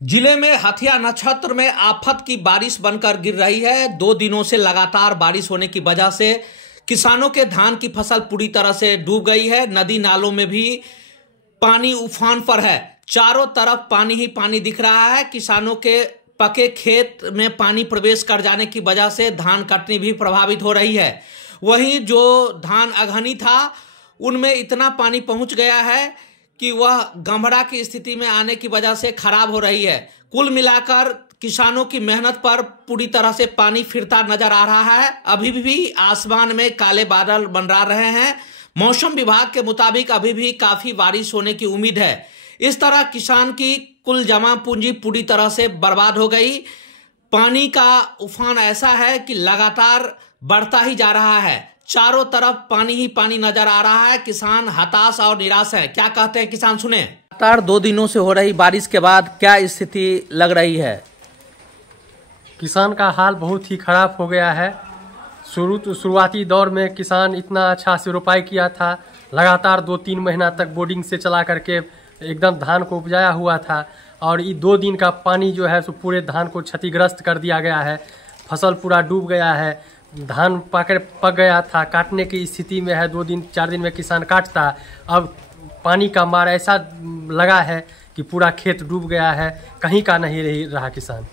जिले में हथिया नक्षत्र में आफत की बारिश बनकर गिर रही है। 2 दिनों से लगातार बारिश होने की वजह से किसानों के धान की फसल पूरी तरह से डूब गई है। नदी नालों में भी पानी उफान पर है। चारों तरफ पानी ही पानी दिख रहा है। किसानों के पके खेत में पानी प्रवेश कर जाने की वजह से धान कटनी भी प्रभावित हो रही है। वहीं जो धान अगहनी था उनमें इतना पानी पहुंच गया है कि वह गम्हरा की स्थिति में आने की वजह से खराब हो रही है। कुल मिलाकर किसानों की मेहनत पर पूरी तरह से पानी फिरता नजर आ रहा है। अभी भी आसमान में काले बादल मंडरा रहे हैं। मौसम विभाग के मुताबिक अभी भी काफी बारिश होने की उम्मीद है। इस तरह किसान की कुल जमा पूंजी पूरी तरह से बर्बाद हो गई। पानी का उफान ऐसा है कि लगातार बढ़ता ही जा रहा है। चारों तरफ पानी ही पानी नजर आ रहा है। किसान हताश और निराश है। क्या कहते हैं किसान, सुने। लगातार 2 दिनों से हो रही बारिश के बाद क्या स्थिति लग रही है? किसान का हाल बहुत ही खराब हो गया है। शुरुआती दौर में किसान इतना अच्छा से रोपाई किया था, लगातार 2-3 महीना तक बोर्डिंग से चला करके एकदम धान को उपजाया हुआ था, और ये 2 दिन का पानी जो है सो पूरे धान को क्षतिग्रस्त कर दिया गया है। फसल पूरा डूब गया है। धान पक गया था, काटने की स्थिति में है। 2-4 दिन में किसान काटता। अब पानी का मार ऐसा लगा है कि पूरा खेत डूब गया है, कहीं का नहीं रहा किसान।